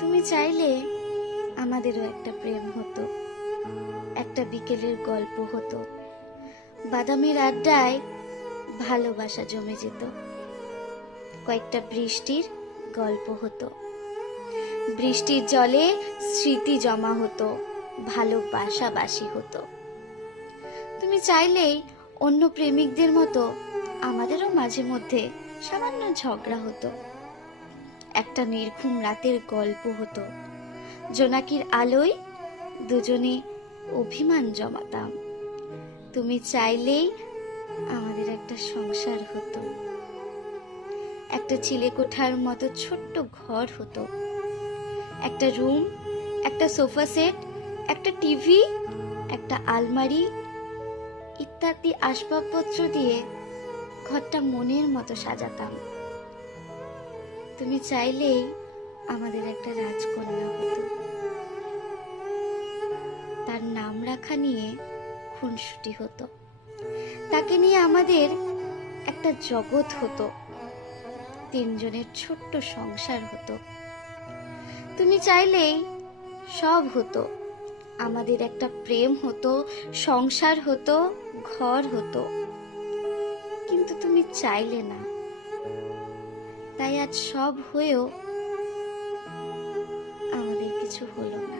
তুমি চাইলে আমাদেরও একটা প্রেম হতো, একটা বিকেলের গল্প হতো, বাদামের আড্ডায় ভালোবাসা জমে যেত, কয়েকটা বৃষ্টির গল্প হতো, বৃষ্টির জলে স্মৃতি জমা হতো, ভালোবাসাবাসি হতো। তুমি চাইলেই অন্য প্রেমিকদের মতো আমাদেরও মাঝে মধ্যে সামান্য ঝগড়া হতো, একটা নির্ঘুম রাতের গল্প হতো, জোনাকির আলোয় দুজনে অভিমান জমাতাম। তুমি চাইলেই আমাদের একটা সংসার হতো, একটা চিলেকোঠার মতো ছোট্ট ঘর হতো, একটা রুম, একটা সোফা সেট, একটা টিভি, একটা আলমারি ইত্যাদি আসবাবপত্র দিয়ে ঘরটা মনের মতো সাজাতাম। তুমি চাইলেই আমাদের একটা রাজকন্যা হতো, তার নাম রাখা নিয়ে খুনসুটি হতো, তাকে নিয়ে আমাদের একটা জগৎ হতো, তিনজনের ছোট্ট সংসার হতো। তুমি চাইলেই সব হতো, আমাদের একটা প্রেম হতো, সংসার হতো, ঘর হতো, কিন্তু তুমি চাইলে না, তাই আজ সব হয়েও আমাদের কিছু হলো না।